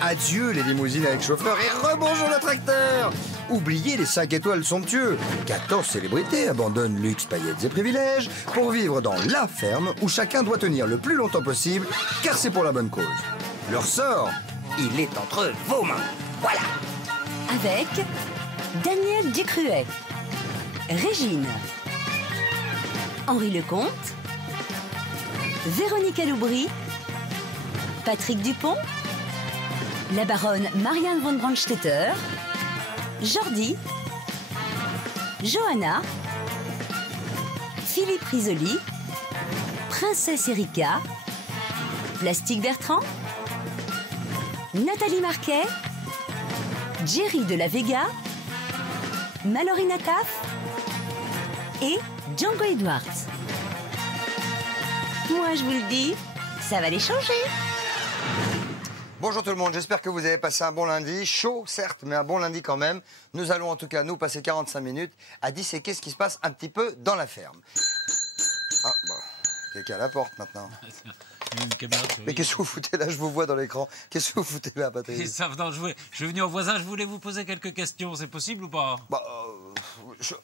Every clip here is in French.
Adieu les limousines avec chauffeur et rebonjour le tracteur. Oubliez les 5 étoiles somptueux. 14 célébrités abandonnent luxe, paillettes et privilèges pour vivre dans la ferme où chacun doit tenir le plus longtemps possible car c'est pour la bonne cause. Leur sort, il est entre vos mains. Voilà. Avec Daniel Ducruet, Régine, Henri Lecomte, Véronique Aloubry, Patrick Dupont, la baronne Marianne von Brandstetter, Jordi, Johanna, Philippe Risoli, Princesse Erika, Plastique Bertrand, Nathalie Marquet, Jerry de la Vega, Mallory Nataf et Django Edwards. Moi, je vous le dis, ça va les changer. Bonjour tout le monde, j'espère que vous avez passé un bon lundi. Chaud, certes, mais un bon lundi quand même. Nous allons en tout cas, nous, passer 45 minutes à disséquer ce qui se passe un petit peu dans la ferme. Ah, bon, quelqu'un à la porte maintenant. Mais qu'est-ce que vous foutez là? Je vous vois dans l'écran. Qu'est-ce que vous foutez là, Patrick? Non, je suis venu au voisin, je voulais vous poser quelques questions. C'est possible ou pas? Bah,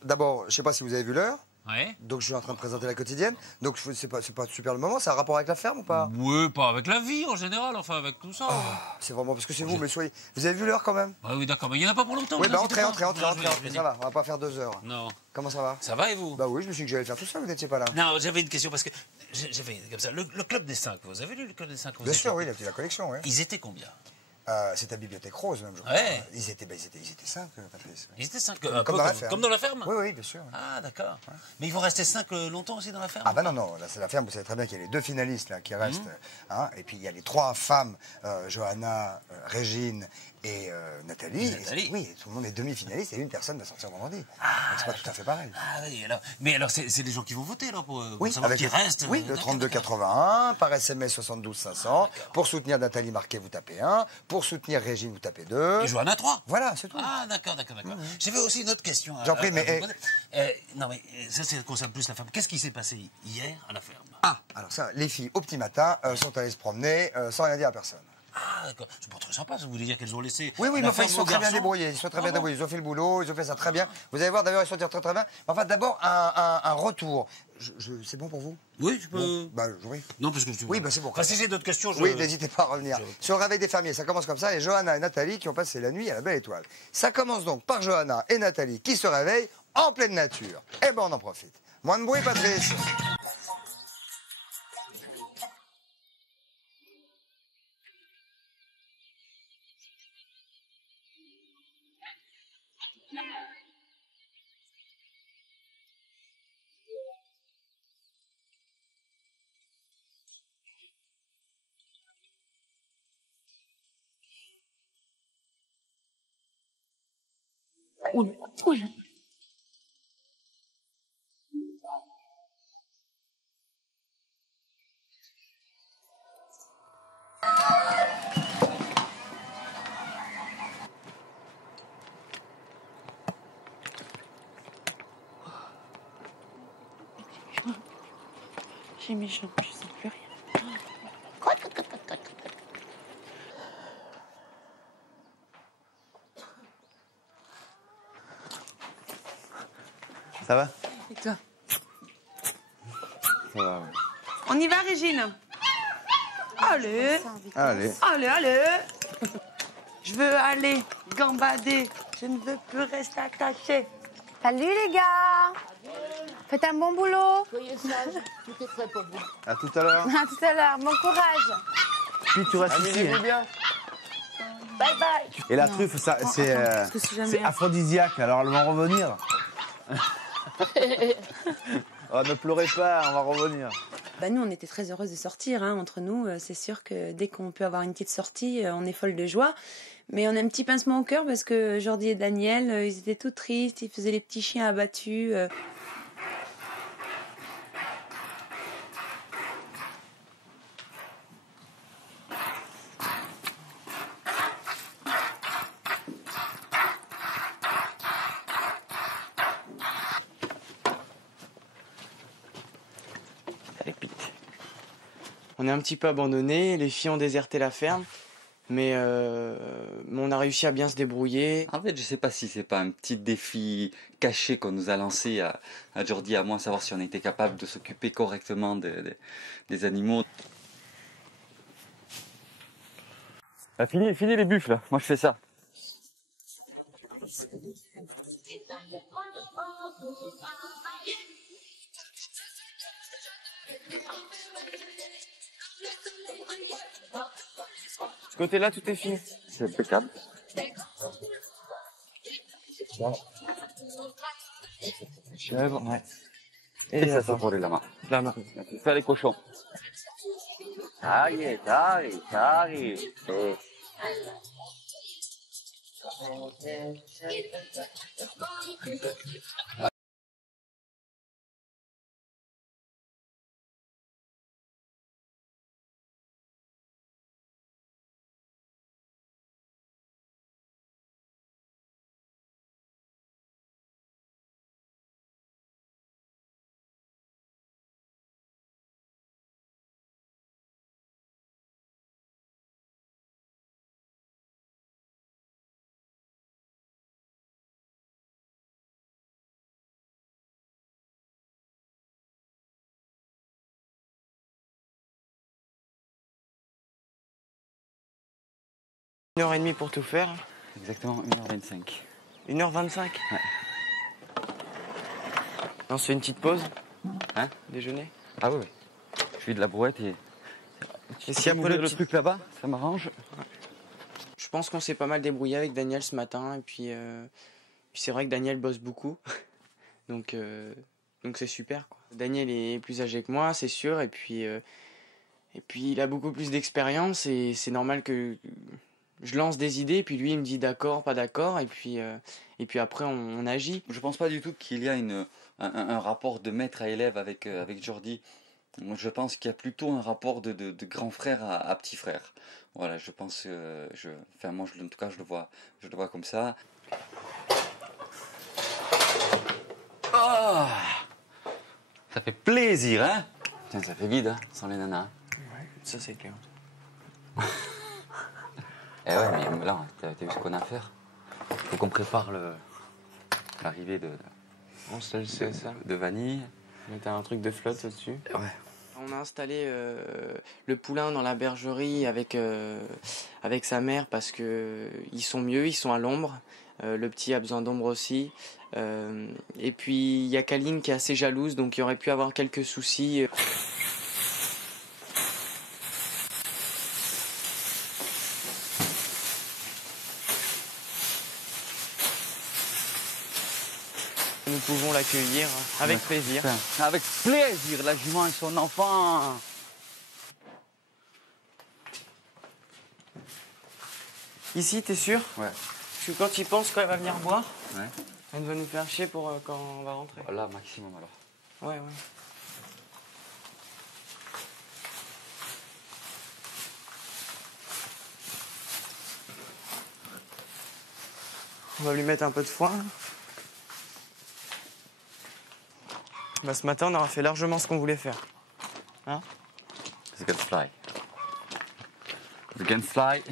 d'abord, je ne sais pas si vous avez vu l'heure. Ouais. Donc je suis en train de présenter la quotidienne. Donc c'est pas super le moment. Ça a un rapport avec la ferme ou pas? Oui, pas avec la vie en général, enfin avec tout ça. Oh, c'est vraiment parce que c'est vous, mais soyez. Vous avez vu l'heure quand même? Ah oui, d'accord, mais il n'y en a pas pour longtemps. Oui, bah entrez. Ça va, on va pas faire 2 heures. Non. Comment ça va? Ça va et vous? Bah oui, je me suis dit que j'allais le faire tout seul, vous n'étiez pas là. Non, j'avais une question parce que j'avais comme ça. Le Club des 5, vous avez lu le Club des 5? Bien sûr, oui, la collection, oui. Ils étaient combien? C'est à Bibliothèque Rose, même, je crois. Ouais. Ils étaient 5, Patrice. Ils étaient 5, comme dans la ferme. Comme dans la ferme? Oui, oui, bien sûr. Ah, d'accord. Ouais. Mais ils vont rester 5 longtemps aussi dans la ferme? Ah, bah non, là, c'est la ferme, vous savez très bien qu'il y a les 2 finalistes là, qui restent. Hein, et puis il y a les 3 femmes, Johanna, Régine et Nathalie. Nathalie. Oui, tout le monde est demi-finaliste et une personne va sortir vendredi. Ah, donc c'est pas tout à fait pareil. Ah oui, alors, mais alors c'est les gens qui vont voter là, pour savoir avec qui reste? Oui, le 3281, par SMS 72 500. Pour soutenir Nathalie Marquet, vous tapez 1. Pour soutenir Régine, vous tapez 2. Et Johanna 3. Voilà, c'est tout. Ah, d'accord. J'avais aussi une autre question. J'en prie, mais... non, mais ça concerne plus la femme. Qu'est-ce qui s'est passé hier à la ferme? Ah, alors ça, les filles, au petit matin, sont allées se promener sans rien dire à personne. Ah, d'accord. C'est pas très sympa, ça voulait dire qu'elles ont laissé. Oui, mais enfin, ils sont très bien garçons. débrouillés. Ils sont très bien débrouillés. Ils ont fait le boulot, ils ont fait ça très bien. Vous allez voir, d'ailleurs, ils sont très très bien. Enfin, d'abord, un retour. C'est bon pour vous? Oui, je peux. Bon, bah, oui. Non, parce que Oui, bah, c'est bon. Enfin, si j'ai d'autres questions, je. Oui, n'hésitez pas à revenir. Sur le réveil des fermiers, ça commence comme ça. Et Johanna et Nathalie qui ont passé la nuit à la Belle Étoile. Ça commence donc par Johanna et Nathalie qui se réveillent en pleine nature. Eh ben, on en profite. Moins de bruit, Patrice. Oula. J'ai mes jambes, je sens plus rien. Ça va? Et toi? Ça va, ouais. On y va, Régine? Allez. Allez. Je veux aller gambader. Je ne veux plus rester attachée. Salut les gars. Faites un bon boulot. Soyez sages, tout est prêt pour vous. À tout à l'heure. À tout à l'heure. Bon courage. Puis tu restes ici. Amusez-vous bien. Bye bye. Et la truffe, ça, c'est aphrodisiaque, alors elles vont revenir. Oh, ne pleurez pas, on va revenir. Bah nous, on était très heureuses de sortir. Hein. Entre nous, c'est sûr que dès qu'on peut avoir une petite sortie, on est folle de joie. Mais on a un petit pincement au cœur parce que Jordi et Daniel, ils étaient tout tristes. Ils faisaient les petits chiens abattus. On est un petit peu abandonnés, les filles ont déserté la ferme. Mais on a réussi à bien se débrouiller. En fait, je sais pas si c'est pas un petit défi caché qu'on nous a lancé à Jordi et à moi, savoir si on était capable de s'occuper correctement des animaux. Ah, fini les buffles, là. Moi je fais ça. Ce côté-là, tout est fini. C'est impeccable. Chèvre, ouais. Et ça, c'est pour les lamas. Lama. Faire les cochons. Allez. Une heure et demie pour tout faire. Exactement, 1h25. 1h25. Ouais. On se fait une petite pause. Hein? Déjeuner. Ah oui. Je fais de la brouette et si après le truc là-bas, ça m'arrange. Ouais. Je pense qu'on s'est pas mal débrouillé avec Daniel ce matin. Et puis c'est vrai que Daniel bosse beaucoup. donc c'est super, quoi. Daniel est plus âgé que moi, c'est sûr. Et puis il a beaucoup plus d'expérience. Et c'est normal que je lance des idées. Et puis lui, il me dit d'accord, pas d'accord. Et puis après, on agit. Je pense pas du tout qu'il y a un rapport de maître à élève avec Jordi. Je pense qu'il y a plutôt un rapport de grand frère à petit frère. Voilà, je pense, moi, en tout cas, je le vois comme ça. Oh, ça fait plaisir, hein? Tiens, ça fait vide, hein, sans les nanas. Ouais, ça c'est clair. Eh ouais, mais là, t'as vu ce qu'on a à faire? Faut qu'on prépare l'arrivée de Vanille. T'as un truc de flotte au-dessus. Ouais. On a installé le poulain dans la bergerie avec sa mère parce que ils sont mieux, ils sont à l'ombre. Le petit a besoin d'ombre aussi. Et puis il y a Kaline qui est assez jalouse, donc il aurait pu avoir quelques soucis. Nous pouvons l'accueillir avec plaisir. Avec plaisir, la jument et son enfant. Ici, t'es sûr? Ouais. Parce que quand il pense, quand elle va venir boire, Ouais. elle va nous faire chier pour quand on va rentrer. Là, maximum alors. Ouais. On va lui mettre un peu de foin. Bah, ce matin, on aura fait largement ce qu'on voulait faire. Hein? The can fly. The can fly.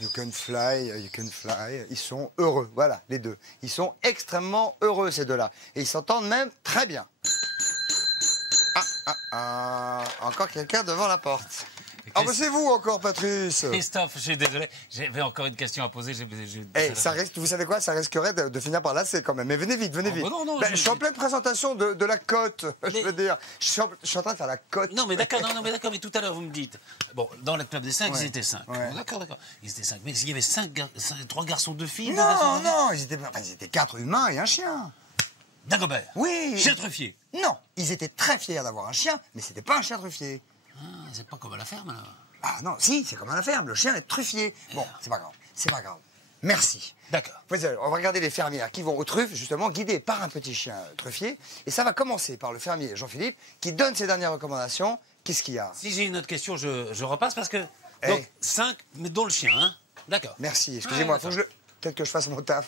You can fly, you can fly. Ils sont heureux, voilà, les deux. Ils sont extrêmement heureux, ces deux-là. Et ils s'entendent même très bien. Encore quelqu'un devant la porte. Ah bah c'est vous encore, Patrice. Christophe, je suis désolé, j'avais encore une question à poser. Ça risque, vous savez quoi, ça risquerait de finir par là, c'est quand même. Mais venez vite, venez vite. Non, je suis en pleine présentation de la cote, je veux dire. Je suis en train de faire la cote. Non, mais d'accord, mais tout à l'heure, vous me dites. Bon, dans le club des 5, ils étaient 5. Ouais. Bon, d'accord. Ils étaient 5. Mais il y avait 3 garçons, 2 filles. Non, ils étaient 4 humains et un chien. Dagobert. Oui. Chien truffier. Non, ils étaient très fiers d'avoir un chien, mais c'était pas un chien truffier. C'est pas comme à la ferme, alors. Ah non, si, c'est comme à la ferme, le chien est truffier. Bon, c'est pas grave. Merci. D'accord. On va regarder les fermières qui vont aux truffes, justement, guidés par un petit chien truffier. Et ça va commencer par le fermier Jean-Philippe, qui donne ses dernières recommandations. Qu'est-ce qu'il y a? Si j'ai une autre question, je repasse parce que... Donc, 5, mais dont le chien, hein? D'accord. Merci, excusez-moi, peut-être que je fasse mon taf.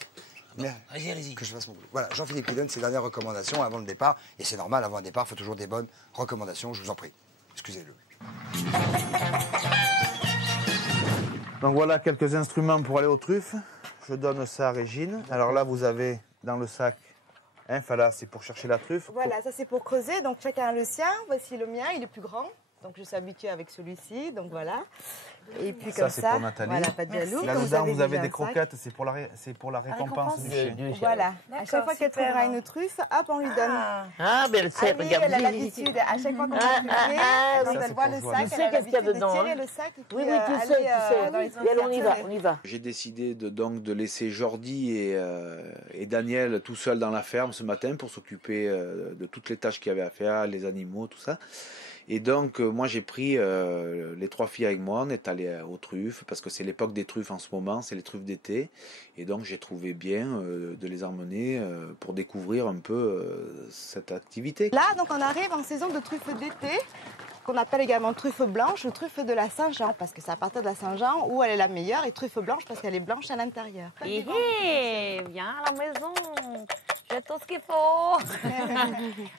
Allez-y. Que je fasse mon boulot. Voilà, Jean-Philippe qui donne ses dernières recommandations avant le départ. Et c'est normal, avant le départ, il faut toujours des bonnes recommandations, je vous en prie. Excusez-le. Donc voilà quelques instruments pour aller aux truffes. Je donne ça à Régine. Alors là, vous avez dans le sac un falas, c'est pour chercher la truffe. Voilà, ça c'est pour creuser. Donc chacun a le sien. Voici le mien, il est plus grand. Donc je suis habituée avec celui-ci. Donc voilà. Et puis comme ça, c'est pour Nathalie. Voilà, pas de jaloux. Là-dedans, vous avez des croquettes, c'est pour la récompense du chien. Voilà. À chaque fois qu'elle trouvera une truffe, hop, on lui donne. Ah, mais elle sait, oui, regarde. elle a l'habitude. À chaque fois qu'on va lui quand elle voit le sac, elle a l'habitude de tirer le sac. Et puis, Oui, tu sais. Et alors, on y va. J'ai décidé de laisser Jordi et Daniel tout seuls dans la ferme ce matin pour s'occuper de toutes les tâches qu'il y avait à faire, les animaux, tout ça. Et donc, moi, j'ai pris les 3 filles avec moi. On est allé aux truffes, parce que c'est l'époque des truffes en ce moment, c'est les truffes d'été. Et donc, j'ai trouvé bien de les emmener pour découvrir un peu cette activité. Là, donc, on arrive en saison de truffes d'été, qu'on appelle également truffe blanche ou truffe de la Saint-Jean, parce que c'est à partir de la Saint-Jean où elle est la meilleure, et truffe blanche parce qu'elle est blanche à l'intérieur. Hé, viens à la maison. J'ai tout ce qu'il faut.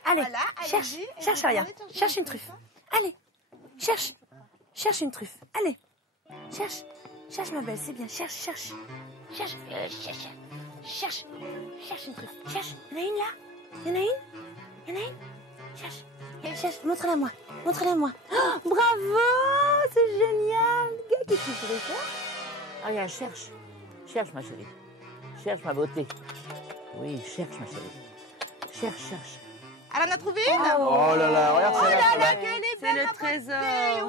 Allez, voilà, cherche Aria. Cherche une truffe. Allez, cherche une truffe. Allez, cherche ma belle, c'est bien. Cherche une truffe. Cherche. Il y en a une là. Il y en a une. Cherche. Montre-la moi. Oh, bravo, c'est génial. Qu'est-ce que tu fais ça? Regarde, cherche ma chérie. Cherche ma beauté. Oui, cherche ma chérie. Cherche. Elle en a trouvé une? Oh là là, regarde ça. Oh là là, quelle est belle le la trésor. beauté. Oh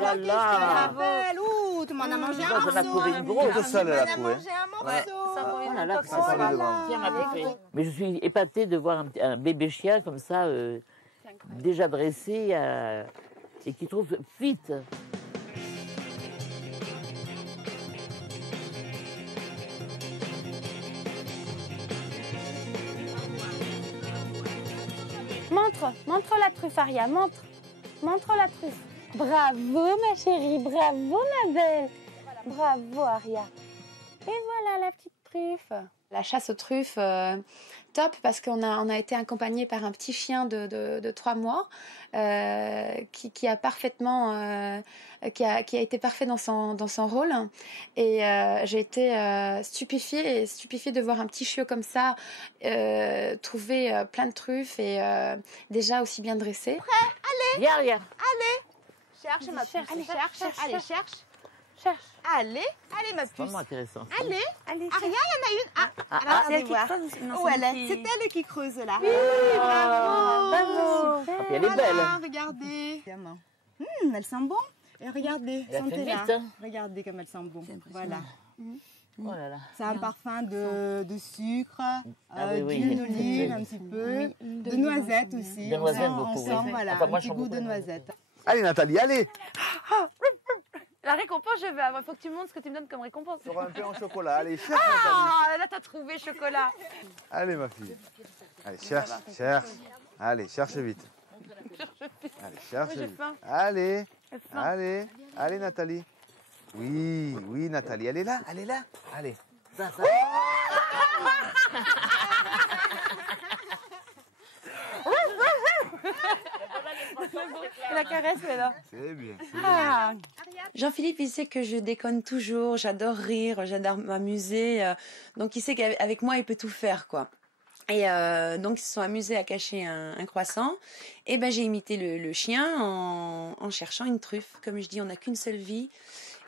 là là, qu'est-ce qu'elle est belle. Ouh, tout le monde a mangé un morceau. J'en ai trouvé une grosse. Toute seule, elle a trouvé. mangé un morceau. Oh là là, Ça parlait devant. tiens ma poupée. Mais je suis épatée de voir un bébé chien comme ça, déjà dressé et qui trouve fit. Montre la truffe, Aria, montre la truffe. Bravo, ma chérie, bravo, ma belle. Bravo, Aria. Et voilà la petite truffe. La chasse aux truffes, top, parce qu'on a été accompagné par un petit chien de 3 mois qui a parfaitement, qui a été parfait dans son rôle. Et j'ai été stupéfiée de voir un petit chiot comme ça trouver plein de truffes et déjà aussi bien dressé. Prêt? Allez. Viens. Allez. Cherche ma puce. Allez, cherche. Allez, ma puce. C'est vraiment intéressant. Allez. Allez, Aria, il y en a une. Alors, c'est elle qui voir. creuse. Où elle est? C'est elle qui creuse là. Oui, bravo. Et elle est belle. Voilà, regardez. Elle sent bon. Et regardez, Elle a fait sentez-la. vite, hein. Regardez comme elle sent bon. Voilà. Oh là là. C'est un parfum de sucre, oui. d'huile d'olive un petit peu, de noisettes aussi. De noisettes, on beaucoup, sent, oui. voilà, Enfin, moi, un petit je sens goût de beaucoup. noisettes. Allez Nathalie, allez. La récompense, je vais avoir. Il faut que tu me montres ce que tu me donnes comme récompense. Sur un pain en chocolat, allez, cherche Nathalie. Ah, là, t'as trouvé chocolat. Allez ma fille. Allez, cherche. Allez, cherche vite. Allez, cherche vite. Allez Nathalie. Oui Nathalie, elle est là. Allez. Et la caresse, mais là. C'est bien. Jean-Philippe, il sait que je déconne toujours, j'adore rire, j'adore m'amuser. Donc, il sait qu'avec moi, il peut tout faire, quoi. Et donc, ils se sont amusés à cacher un croissant. Et ben, j'ai imité le chien en cherchant une truffe. Comme je dis, on n'a qu'une seule vie.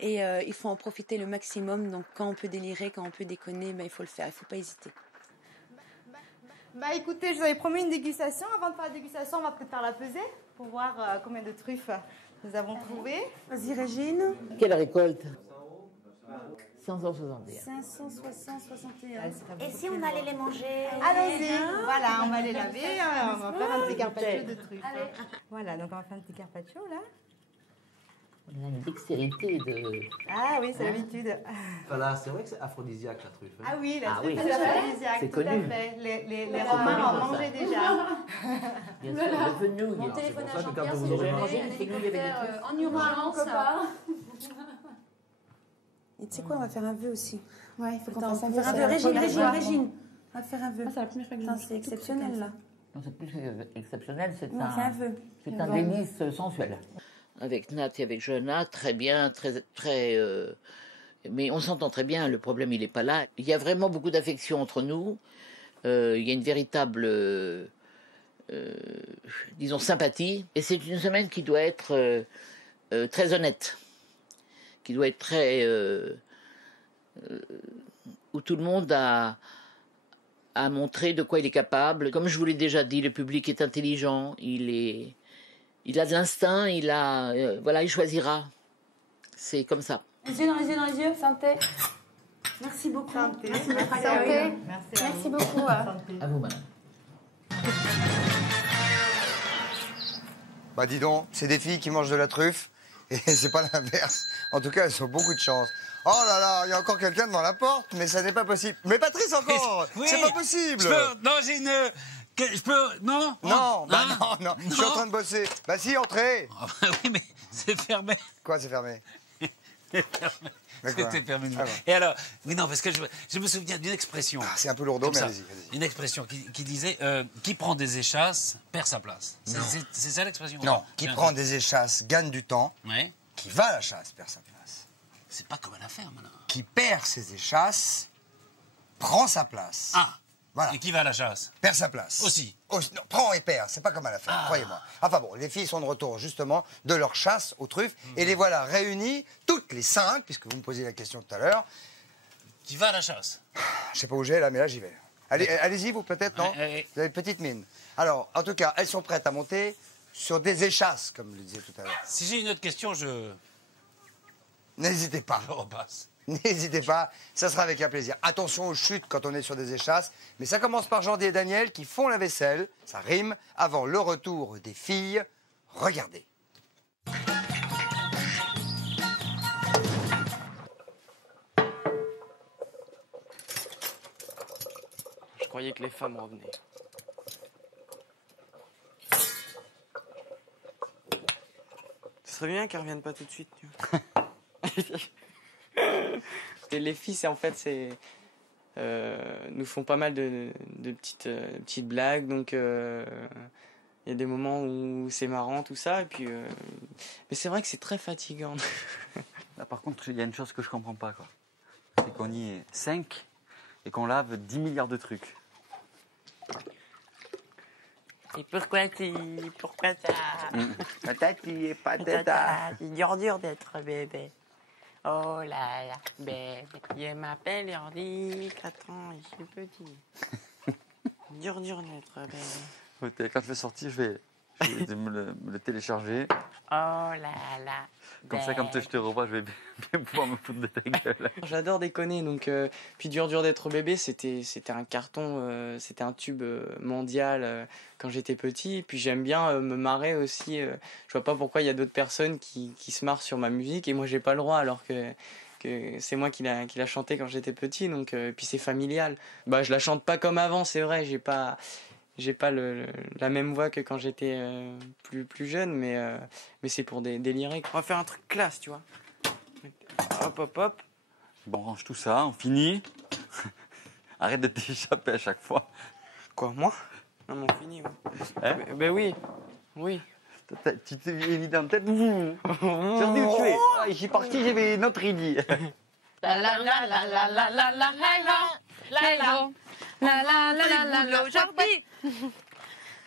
Et il faut en profiter le maximum. Donc, quand on peut délirer, quand on peut déconner, ben, il faut le faire, il ne faut pas hésiter. Bah écoutez, je vous avais promis une dégustation. Avant de faire la dégustation, on va peut-être faire la pesée pour voir combien de truffes nous avons trouvées. Vas-y, Régine. Quelle récolte? 561. 561. Et si on allait les manger? Allons-y. Voilà, on va les laver. On va faire un petit carpaccio de truffes. Voilà, donc on va faire un petit carpaccio là. On a une dextérité de... Ah oui, c'est l'habitude. Voilà, c'est vrai que c'est aphrodisiaque la truffe. Ah oui, la Ah truffe oui. c'est aphrodisiaque, C'est tout à connu. fait. Les Romains en mangeaient déjà. Bien sûr, le fenouil. Mon téléphone pour à ça que quand Jean-Pierre, vous si aurez jamais mangé il y a une des fenouil avec des hélicoptères en urgence. Et tu sais quoi, on va faire un vœu aussi. Ouais, il faut qu'on Attends, fasse un on vœu. va faire un vœu. Régine. On va faire un vœu. C'est la première fois que C'est exceptionnel, là. Non, c'est plus exceptionnel, c'est Non, c'est un vœu. C'est un délice sensuel. Avec Nat et avec Johanna, très bien, très... mais on s'entend très bien, le problème, il n'est pas là. Il y a vraiment beaucoup d'affection entre nous. Il y a une véritable, disons, sympathie. Et c'est une semaine qui doit être très honnête, qui doit être très... où tout le monde a montré de quoi il est capable. Comme je vous l'ai déjà dit, le public est intelligent, il a de l'instinct, voilà, il choisira. C'est comme ça. Les yeux dans les yeux dans les yeux, santé. Merci beaucoup. Santé. Santé. Merci beaucoup. À vous, madame. Bah dis donc, c'est des filles qui mangent de la truffe et c'est pas l'inverse. En tout cas, elles ont beaucoup de chance. Oh là là, il y a encore quelqu'un devant la porte, mais ça n'est pas possible. Mais Patrice encore, Oui, c'est pas possible. Non, j'ai une... Je peux... Non Non, bah Hein? non, je suis en train de bosser. Bah si, entrez. Oui, mais c'est fermé. Quoi, c'est fermé? C'était fermé. Ah bon. Et alors, mais non, parce que je me souviens d'une expression. Ah, c'est un peu lourdeau, mais ça. allez-y. Une expression qui disait qui prend des échasses perd sa place. C'est ça l'expression? Non, qui prend des échasses gagne du temps. Ouais. Qui va à la chasse perd sa place. C'est pas comme à la ferme, là. Qui perd ses échasses prend sa place. Ah. Voilà. Et qui va à la chasse? Perd sa place. Aussi. Non, prend et perd, c'est pas comme à la ferme, croyez-moi. Enfin bon, les filles sont de retour justement de leur chasse aux truffes et les voilà réunies, toutes les 5, puisque vous me posiez la question tout à l'heure. Qui va à la chasse? Je sais pas où j'ai là, mais là j'y vais. Allez-y, vous peut-être, non? Vous avez une petite mine. Alors, en tout cas, elles sont prêtes à monter sur des échasses, comme le disait tout à l'heure. Si j'ai une autre question, N'hésitez pas. je repasse. N'hésitez pas, ça sera avec un plaisir. Attention aux chutes quand on est sur des échasses. Mais ça commence par Jordi et Daniel qui font la vaisselle, ça rime, avant le retour des filles. Regardez. Je croyais que les femmes revenaient. Ce serait bien qu'elles reviennent pas tout de suite. Tu vois. Et les filles, en fait, nous font pas mal de petites blagues, donc il y a des moments où c'est marrant tout ça, et puis mais c'est vrai que c'est très fatigant. Là, par contre, il y a une chose que je comprends pas, quoi. C'est qu'on y est 5 et qu'on lave 10 milliards de trucs. Et pourquoi ça? Patati et patata. C'est dur d'être bébé. Oh là là, bébé. Je m'appelle Jordi, 4 ans et je suis petit. dur d'être bébé. Quand je vais sortir, je vais me le télécharger. Oh là là. Comme ça, quand je te revois, je vais bien pouvoir me foutre de ta gueule. J'adore déconner, donc puis dur d'être bébé, c'était un carton, c'était un tube mondial quand j'étais petit. Puis j'aime bien me marrer aussi. Je vois pas pourquoi il y a d'autres personnes qui se marrent sur ma musique et moi j'ai pas le droit alors que c'est moi qui l'a chanté quand j'étais petit. Donc puis c'est familial. Bah je la chante pas comme avant, c'est vrai. J'ai pas la même voix que quand j'étais plus jeune, mais c'est pour délirer. On va faire un truc classe, tu vois. Hop, hop, hop. Bon, on range tout ça, on finit. Arrête de t'échapper à chaque fois. Quoi, moi? Non, mais on finit, oui. Hein? Ben oui, oui. Tu t'es mis une idée en tête? J'ai dit où tu es. Ah, je suis parti, j'avais une autre idée. La la la la la la la la la la la la la la la la aujourd'hui.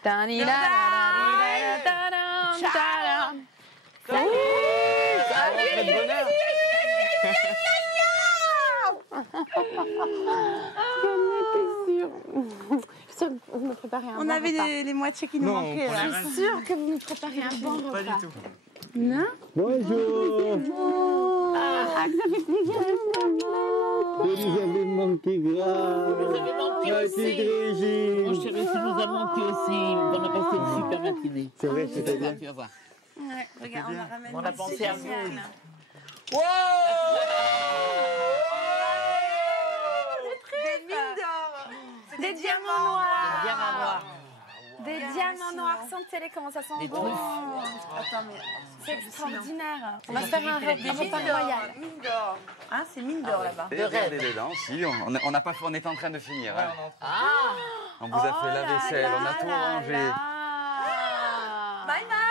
Tani la la la la la la. Vous me préparez un bon repas. On avait les moitiés qui nous manquaient. Je suis sûre que vous me préparez un bon repas. Pas du tout. Non? Bonjour. Ah, ça fait plaisir. Vous avez manqué grave. Vous avez manqué aussi. Mon chéri, tu nous as manqué aussi. On a passé une super matinée. C'est vrai, c'était bien. Tu vas voir. Ouais, regarde, on a ramené. On a pensé à vous. Des mines d'or. Des diamants noirs. Diamant noir. Des Diane en noir sans télé, comment ça sent bon. Attends, mais C'est extraordinaire. On va Des faire un repas royal. Mine d'or. Hein, c'est mine d'or là-bas. Regardez dedans, si, on n'a pas fait, on est en train de finir. Hein. On vous a fait la vaisselle, on a tout rangé. Bye bye.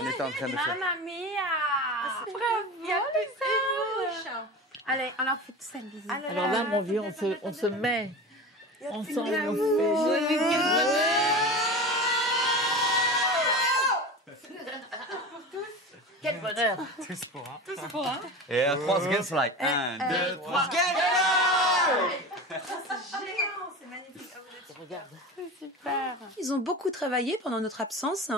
On est en train de faire. Mamma mia. Bravo, Il y a plus une mouche. Allez, on leur fait tous une visite. Alors là, mon vieux, on se met ensemble, on Quel bonheur. Tous pour un. Tous pour un. Et à 3 secondes, slide. 1, 2, 3. C'est géant, c'est magnifique. Regarde. Super. Ils ont beaucoup travaillé pendant notre absence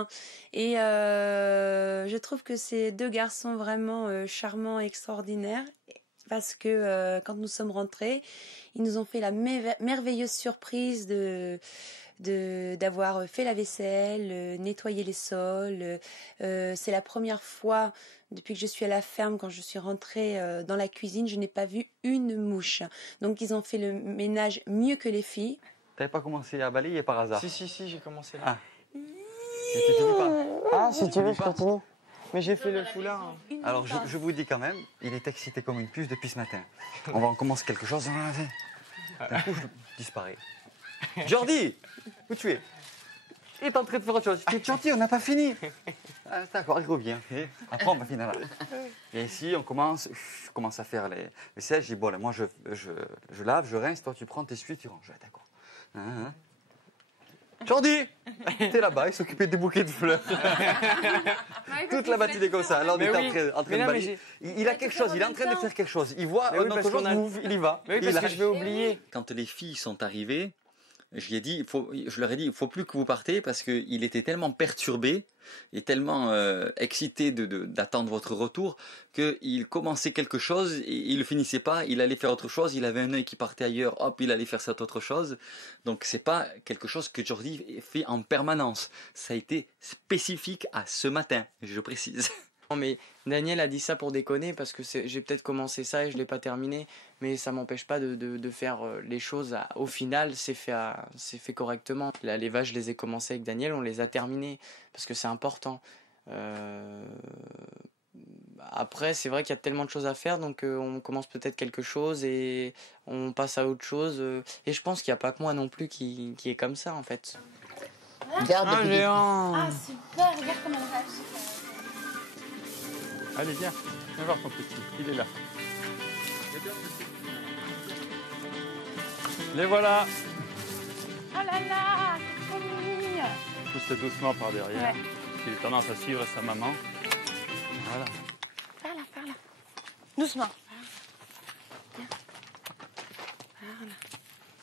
et je trouve que ces deux garçons vraiment charmants et extraordinaires parce que quand nous sommes rentrés, ils nous ont fait la merveilleuse surprise d'avoir fait la vaisselle, nettoyé les sols. C'est la première fois depuis que je suis à la ferme, quand je suis rentrée dans la cuisine, je n'ai pas vu une mouche. Donc ils ont fait le ménage mieux que les filles. T'avais pas commencé à balayer par hasard? Si, j'ai commencé là. Ah. Et tu finis pas? Ah, si tu veux, je continue. Mais j'ai fait le foulard. Alors, je vous dis quand même, il est excité comme une puce depuis ce matin. On commence quelque chose. D'un coup, je disparais. Jordi, où tu es? Il est en train de faire autre chose. Tu es gentil, on n'a pas fini. Ah, d'accord, il revient. Okay. Après, on va finir là. Et ici, je commence à faire les vaisselles. Je dis, bon, là, moi, je lave, je rince. Toi, tu prends, t'essuies, tu ranges. Ouais, d'accord. Jordi, t'es là-bas, il s'occupait des bouquets de fleurs. Toute la matinée comme ça. Alors, on est en train de balayer. Il a quelque chose, il est en train de faire quelque chose. Il voit notre chose, il y va. Oui, parce que je vais oublier. Quand les filles sont arrivées, je leur ai dit, il ne faut plus que vous partez parce qu'il était tellement perturbé et tellement excité d'attendre votre retour qu'il commençait quelque chose et il ne le finissait pas, il allait faire autre chose, il avait un œil qui partait ailleurs, hop, il allait faire cette autre chose. Donc c'est pas quelque chose que Jordi fait en permanence. Ça a été spécifique à ce matin, je précise. Non, mais Daniel a dit ça pour déconner parce que j'ai peut-être commencé ça et je ne l'ai pas terminé, mais ça m'empêche pas de faire les choses. Au final, c'est fait correctement. Là, les vaches, je les ai commencées avec Daniel, on les a terminées parce que c'est important. Après, c'est vrai qu'il y a tellement de choses à faire, donc on commence peut-être quelque chose et on passe à autre chose. Et je pense qu'il n'y a pas que moi non plus qui est comme ça en fait. Regarde, géant. Ah, super, regarde comment elle réagit. Allez, viens voir ton petit, il est là. Les voilà. Oh là là, c'est trop mignon. Pousse doucement par derrière. Ouais. Il a tendance à suivre sa maman. Voilà. Par là. Doucement. Voilà.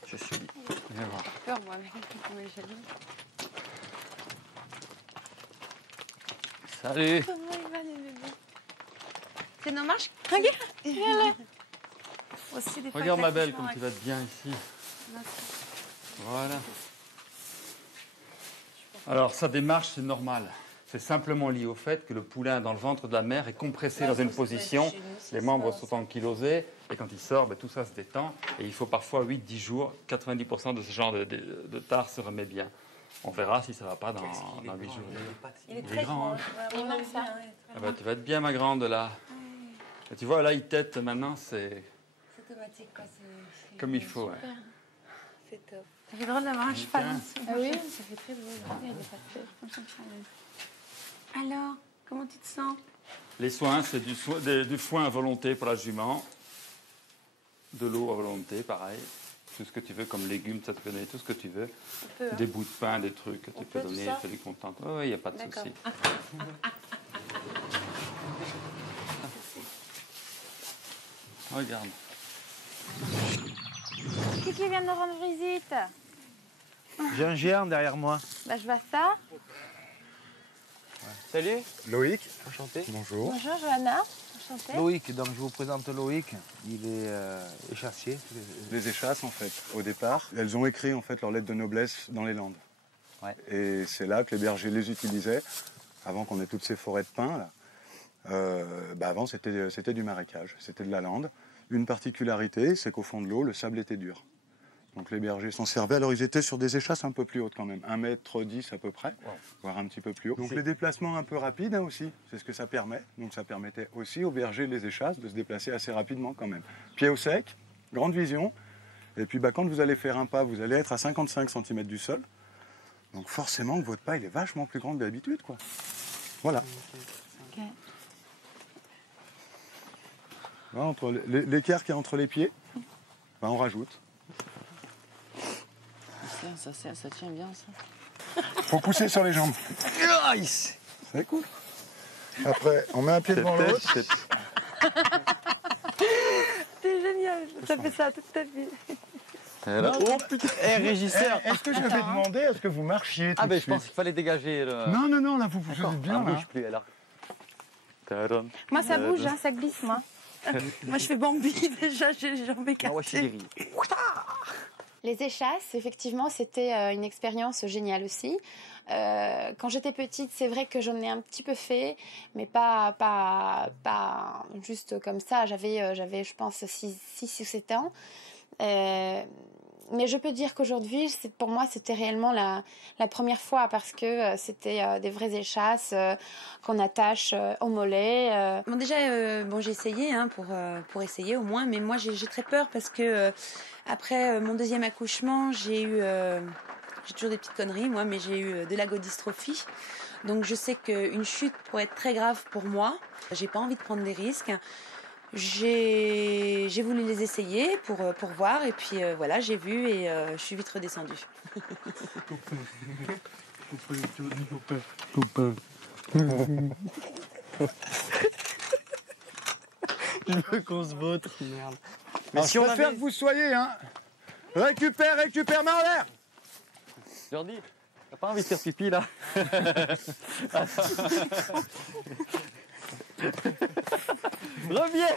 Je suis dit. Viens voir. J'ai peur, moi, mais comment elle est jalouse. Salut. Comment il va, les bébés? C'est nos marches. Regarde. Aussi, des fois, Regarde ma belle, l'accouchement comme tu vas être bien ici. Voilà. Alors, sa démarche, c'est normal. C'est simplement lié au fait que le poulain dans le ventre de la mère est compressé dans une position, les membres sont ankylosés, et quand il sort, tout ça se détend, et il faut parfois 8-10 jours, 90% de ce genre de tare se remet bien. On verra si ça ne va pas dans 8 jours. Il est Il très est grand, hein. Il manque ça. Ah bah, tu vas être bien, ma grande, là. Et tu vois, là, il tète maintenant, c'est C'est automatique, quoi. C'est comme il faut. Ouais. C'est top. Ça fait drôle d'avoir un cheval. Ah oui, ça fait très drôle. Regardez, elle est pas très. Alors, comment tu te sens? Les soins, c'est du foin à volonté pour la jument, de l'eau à volonté, pareil. Tout ce que tu veux comme légumes, ça te peut donner tout ce que tu veux. peut, hein. Des bouts de pain, des trucs que tu peux peut, donner, tout ça ça lui contente. Oui, il n'y a pas de souci. Regarde. Qui vient de nous rendre visite? J'ai un géant derrière moi. Bah, je vois ça. Salut. Loïc. Enchanté. Bonjour. Bonjour, Johanna. Enchantée. Loïc, donc je vous présente Loïc. Il est échassier. Les échasses, en fait, au départ, elles ont écrit en fait leur lettre de noblesse dans les Landes. Ouais. Et c'est là que les bergers les utilisaient, avant qu'on ait toutes ces forêts de pins. Là. Avant, c'était du marécage, c'était de la lande. Une particularité, c'est qu'au fond de l'eau, le sable était dur. Donc les bergers s'en servaient. Alors ils étaient sur des échasses un peu plus hautes quand même, 1,10 m à peu près, voire un petit peu plus haut. Donc les déplacements un peu rapides aussi, c'est ce que ça permet. Donc ça permettait aussi aux bergers les échasses de se déplacer assez rapidement quand même. Pied au sec, grande vision. Et puis quand vous allez faire un pas, vous allez être à 55 cm du sol. Donc forcément que votre pas il est vachement plus grand que d'habitude, quoi. Voilà. Okay. Voilà, entre l'écart qu'il y a entre les pieds, on rajoute. Ça tient bien, ça. Faut pousser sur les jambes. C'est cool. Après, on met un pied devant l'autre. C'est génial, ça fait ça toute ta vie. Oh putain, régisseur. Est-ce que j'avais demandé à ce que vous marchiez tout de je suite? pense qu'il fallait dégager le... Non, là, vous êtes bien, là. Bouge plus, alors. Moi, ça bouge, hein, ça glisse, moi. Moi, je fais Bambi, déjà, j'ai les jambes écartées. Les échasses, effectivement, c'était une expérience géniale aussi. Quand j'étais petite, c'est vrai que j'en ai un petit peu fait, mais pas juste comme ça. J'avais je pense, 6 ou 7 ans. Mais je peux dire qu'aujourd'hui, pour moi, c'était réellement la première fois parce que c'était des vraies échasses qu'on attache au mollet. Bon, déjà, j'ai essayé pour essayer au moins, mais moi, j'ai très peur parce que après mon deuxième accouchement, j'ai toujours des petites conneries, moi, mais j'ai eu de l'agodystrophie. Donc, je sais qu'une chute pourrait être très grave pour moi. J'ai pas envie de prendre des risques. J'ai voulu les essayer pour voir et puis voilà, j'ai vu et je suis vite redescendue. Je veux qu'on se vautre, merde. Mais si on préfère que vous soyez, hein. Récupère, main en l'air. Jordi, t'as pas envie de faire pipi, là? Reviens,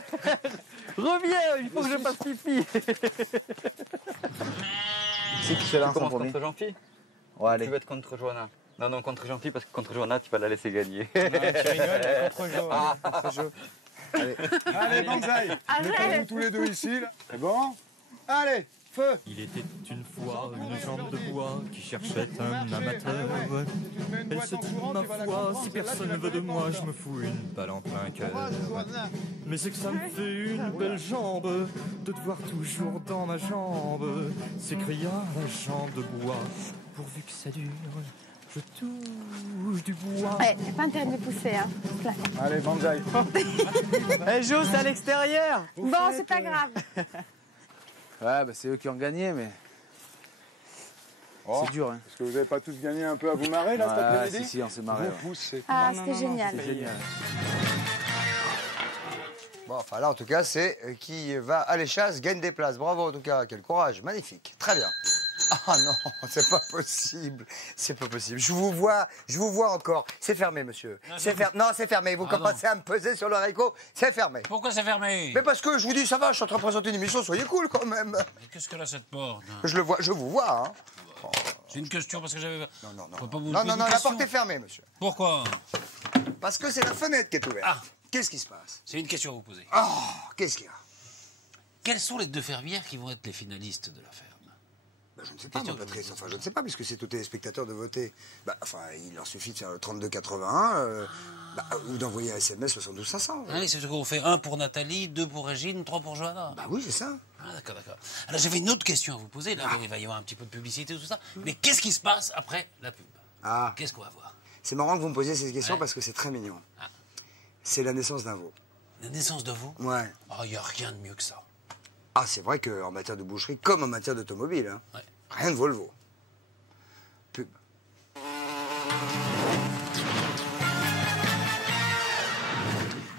il faut que je fasse pipi. C'est qui se lance en commences premier? contre Jean-Phi? Ouais, allez. Tu vas être contre Johanna. Non, contre Jean-Phi, parce que contre Johanna, tu vas la laisser gagner. Non, tu rigoles, contre Jo. Contre Jo. Allez, Banzai. Mettez-vous tous les deux ici, là. C'est bon? Allez, feu. Il était une fois une jambe de bois qui cherchait un amateur. Elle se dit, ma foi, si personne ne veut de moi, je me fous une balle en plein cœur. Mais c'est que ça me fait une belle jambe de te voir toujours dans ma jambe. S'écria la jambe de bois, pourvu que ça dure. Je touche du bois. Ouais, y a pas intérêt de me pousser, hein. Allez, Banzai. Eh Jo, c'est à l'extérieur. Bon, c'est pas grave. Ouais, c'est eux qui ont gagné, mais c'est dur. Hein. Est-ce que vous n'avez pas tous gagné un peu à vous marrer, là, cet après-midi? Si, on s'est marré. Vous poussez. Ah, c'était génial. C'est génial. Bon, enfin là, en tout cas, c'est qui va à l'échasse gagne des places. Bravo, en tout cas, quel courage, magnifique, très bien. Ah non, c'est pas possible, c'est pas possible. Je vous vois encore. C'est fermé, monsieur. Non, c'est fermé. Vous commencez à me peser sur le haricot, c'est fermé. Pourquoi c'est fermé? Mais parce que je vous dis, ça va, je suis en train de présenter une émission, soyez cool quand même. Mais qu'est-ce qu'elle a cette porte? Je vous vois, hein. C'est une question parce que j'avais... Non, la porte est fermée, monsieur. Pourquoi? Parce que c'est la fenêtre qui est ouverte. Ah. Qu'est-ce qui se passe? C'est une question à vous poser. Oh, qu'est-ce qu'il y a? Quelles sont les 2 fermières qui vont être les finalistes de la ferme? Je ne sais pas, Patrice. Enfin, je ne sais pas, puisque c'est aux téléspectateurs de voter. Il leur suffit de faire le 32-81 ou d'envoyer un SMS 72 500. Ah oui, c'est ce qu'on fait. 1 pour Nathalie, 2 pour Régine, 3 pour Johanna. Bah oui, c'est ça. Ah, d'accord. Alors, j'avais une autre question à vous poser. Là, il va y avoir un petit peu de publicité, tout ça. Mais qu'est-ce qui se passe après la pub? Qu'est-ce qu'on va voir? C'est marrant que vous me posiez cette question parce que c'est très mignon. C'est la naissance d'un veau. La naissance de veau? Ouais. Oh, il n'y a rien de mieux que ça. Ah, c'est vrai qu'en matière de boucherie, comme en matière d'automobile, hein, rien ne vaut le veau. Pub.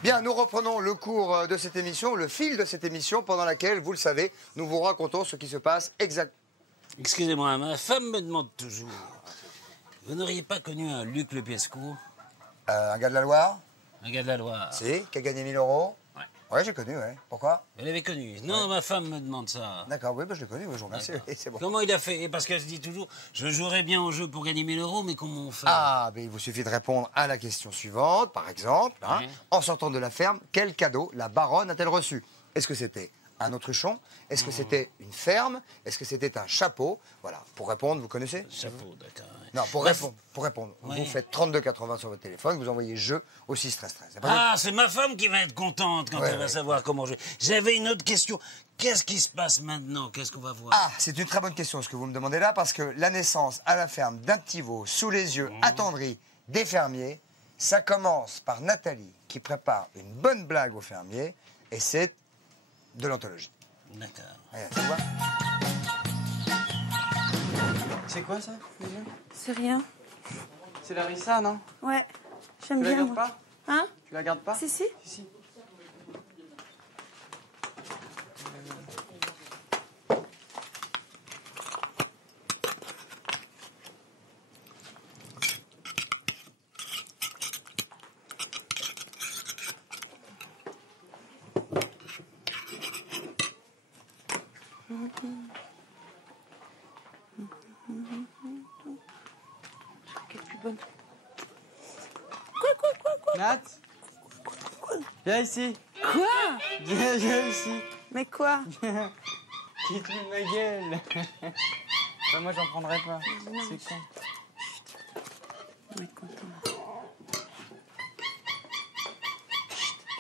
Bien, nous reprenons le cours de cette émission, le fil de cette émission, pendant laquelle, vous le savez, nous vous racontons ce qui se passe exactement. Excusez-moi, ma femme me demande toujours. Vous n'auriez pas connu un Luc Le Piesco? Un gars de la Loire? Un gars de la Loire. Si, qui a gagné 1000 euros? Ouais. Ouais, j'ai connu, ouais. Pourquoi? Vous l'avez connu? Non, ma femme me demande ça. D'accord, oui, je l'ai connu, je vous remercie. Oui, c'est bon. Comment il a fait? Parce qu'elle se dit toujours, je jouerais bien au jeu pour gagner 1000 euros, mais comment on fait? Ah, mais il vous suffit de répondre à la question suivante, par exemple. Hein, en sortant de la ferme, quel cadeau la baronne a-t-elle reçu? Est-ce que c'était un autruchon? Est-ce que c'était une ferme? Est-ce que c'était un chapeau? Voilà, pour répondre, vous connaissez? Chapeau, d'accord. Non, pour répondre, vous faites 32,80 sur votre téléphone, vous envoyez jeu au 61313. Ah, c'est ma femme qui va être contente quand Ouais, elle va ouais. savoir comment jouer. J'avais une autre question. Qu'est-ce qui se passe maintenant? Qu'est-ce qu'on va voir? Ah, c'est une très bonne question ce que vous me demandez là, parce que la naissance à la ferme d'un petit veau sous les yeux attendris des fermiers, ça commence par Nathalie qui prépare une bonne blague aux fermiers, et c'est de l'anthologie. D'accord. Regarde, tu vois? C'est quoi ça? C'est rien. C'est Larissa, non? Ouais, j'aime Tu la bien. gardes moi. pas? Hein? Tu la gardes pas? Si, si. Si. Quelle plus bonne. Nat, viens ici. Quoi? Viens ici. Mais quoi? Qui te met de ma gueule? Bah, moi, j'en prendrai pas. C'est con. On va être content.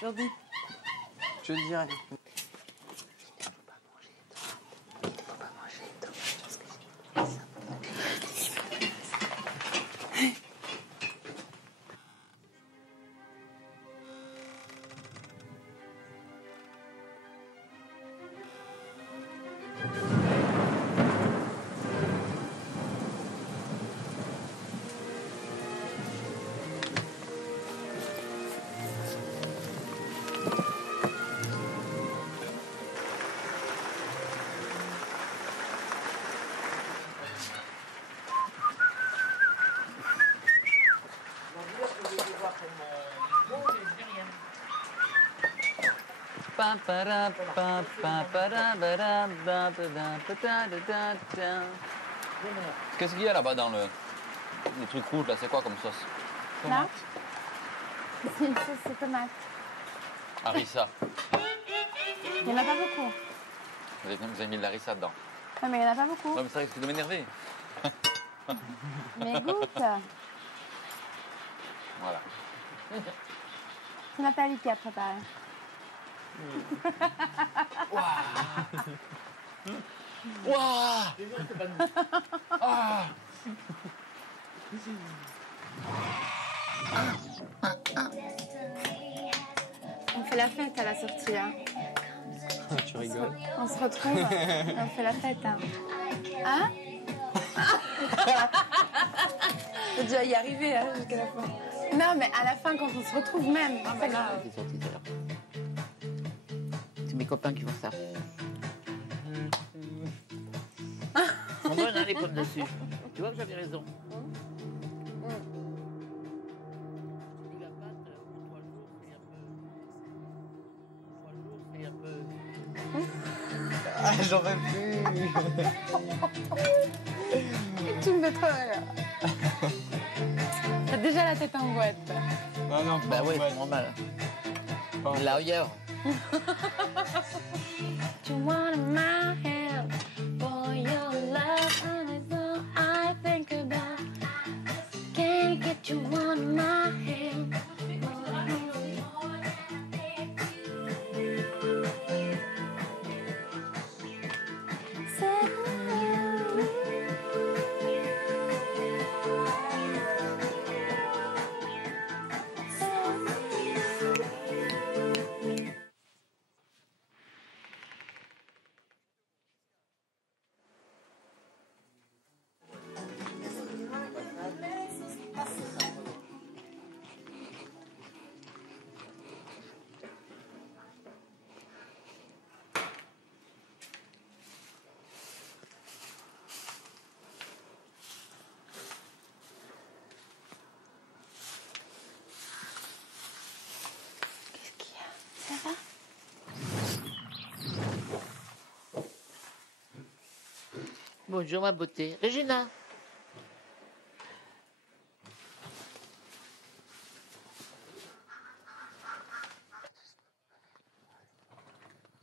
Jordi. Je te dirai. Qu'est-ce qu'il y a là-bas dans le truc rouge là? C'est quoi comme sauce? Là, c'est une sauce de tomate. Harissa. Il n'y en a pas beaucoup. Vous avez mis de l'harissa dedans. Non, mais il n'y en a pas beaucoup. Non, mais ça risque de m'énerver. Mais goûte. Voilà. C'est Nathalie qui a préparé. Ouah! Ah! On fait la fête à la sortie, là. Tu rigoles. On se retrouve et on fait la fête. Hein? On doit y arriver hein, jusqu'à la fin. Non, mais à la fin, quand on se retrouve même. Ah, c'est grave. C'est sorti, c'est là. C'est mes copains qui font ça. On donne hein, les pommes dessus. Tu vois que j'avais raison. Ah, j'en peux plus. Tu me fais trop rire. T'as déjà la tête en boîte. Non, non, bah oui, c'est normal. Là ailleurs. You want my hand for your love, and it's all I think about. Can't get you on my hand. Ça va? Bonjour ma beauté. Regina.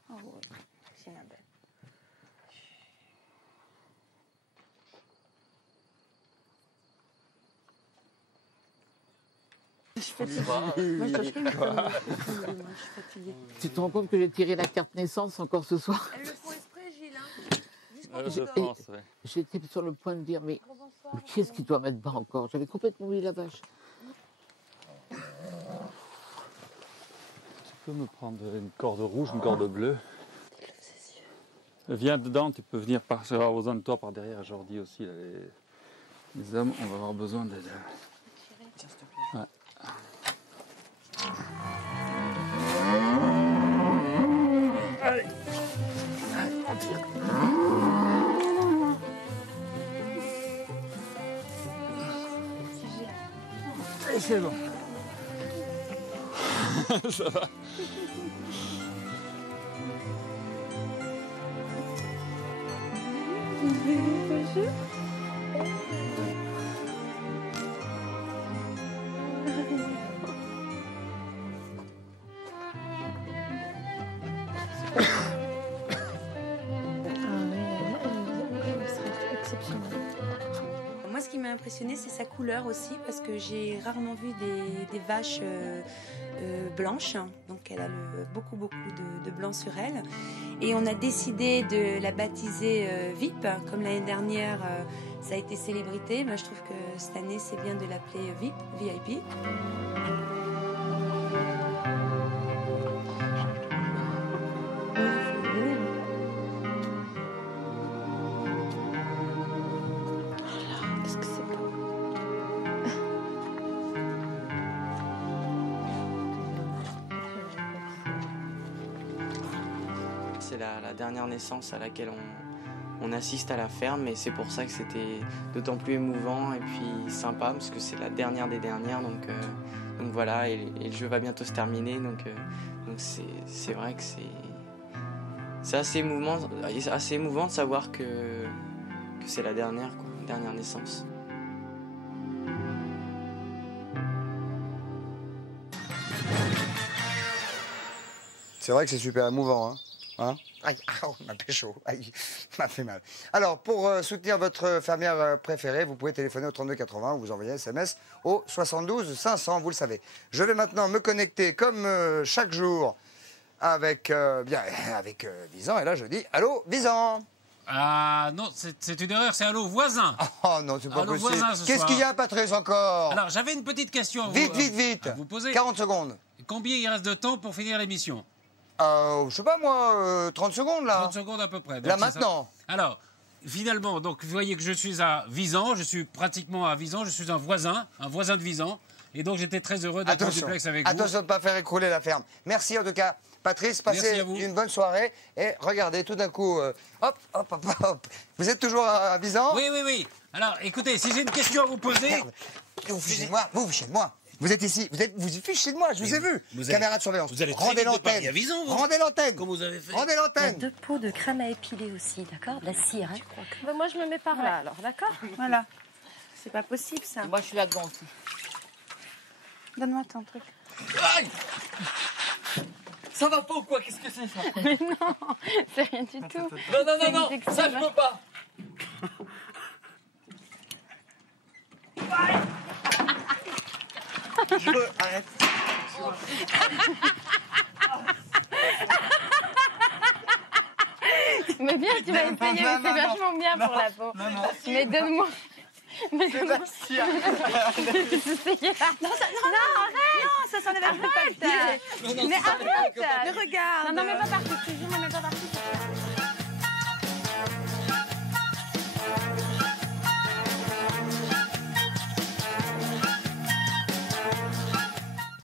Oh, ouais. Merci, ma belle. Je suis fatiguée. Moi, je touche plus, moi, je suis fatiguée. Tu te rends compte que j'ai tiré la carte naissance encore ce soir? Elles le font exprès, Gilles. Je pense, oui. J'étais sur le point de dire, mais qu'est-ce qu'il doit mettre bas encore? J'avais complètement oublié la vache. Tu peux me prendre une corde rouge, une corde bleue? Viens dedans, tu peux venir par, avoir besoin de toi par derrière, Jordi aussi. Là, les hommes, on va avoir besoin d'aide. Tiens, s'il te plaît. Ouais. Allez. Et c'est bon. Ça va. Moi, ce qui m'a impressionné, c'est sa couleur aussi, parce que j'ai rarement vu des vaches blanches. Donc, elle a beaucoup de blanc sur elle. Et on a décidé de la baptiser VIP, comme l'année dernière, ça a été célébrité. Moi, je trouve que cette année, c'est bien de l'appeler VIP. Qu'est-ce que c'est beau. C'est la dernière naissance à laquelle on assiste à la ferme, et c'est pour ça que c'était d'autant plus émouvant et puis sympa, parce que c'est la dernière des dernières, donc voilà, et le jeu va bientôt se terminer, donc c'est vrai que c'est assez émouvant de savoir que c'est la dernière naissance. C'est vrai que c'est super émouvant, hein, aïe, m'a fait chaud, aïe, m'a fait mal. Alors, pour soutenir votre fermière préférée, vous pouvez téléphoner au 3280 ou vous envoyer un SMS au 72 500, vous le savez. Je vais maintenant me connecter comme chaque jour avec Visan, et là je dis « Allô, Visan !» Ah non, c'est une erreur, c'est allô voisin. Oh non, c'est pas Allô, possible. voisin, ce Qu'est-ce soir. qu'il y a, Patrice, encore? Alors, j'avais une petite question à vous, Vite. à vous poser. 40 secondes. Combien il reste de temps pour finir l'émission? Je sais pas moi, 30 secondes là. 30 secondes à peu près. Donc, Là c'est maintenant. ça. Alors, finalement, donc vous voyez que je suis à Visan, je suis pratiquement à Visan, je suis un voisin de Visan. Et donc j'étais très heureux d'être en duplex avec vous. Attention de ne pas faire écrouler la ferme. Merci en tout cas, Patrice. Passez une bonne soirée. Et regardez, tout d'un coup, hop. Vous êtes toujours à Visan? Oui. Alors, écoutez, si j'ai une question à vous poser... Merde. Vous fichez de moi. Vous êtes ici, vous fichez de moi, je vous ai vu. Caméra de surveillance. Vous allez rendez l'antenne. Rendez l'antenne. Comme vous avez fait. Rendez l'antenne. 2 pots de crème à épiler aussi, d'accord? De la cire, hein? Ben, moi, je me mets par là, alors, d'accord? Voilà. C'est pas possible, ça. Moi, je suis là-dedans aussi. Donne-moi ton truc. Aïe! Ça va pas ou quoi? Qu'est-ce que c'est ça? Mais non, c'est rien du tout. Non, ça je peux pas. Arrête. Mais bien, tu vas essayer, mais c'est vachement bien pour la peau. Mais donne-moi. Mais donne-moi. Non, arrête. Non, ça s'enlève un peu pas de Mais arrête. Mais regarde. Non, mais pas partout, toujours, mais pas partout.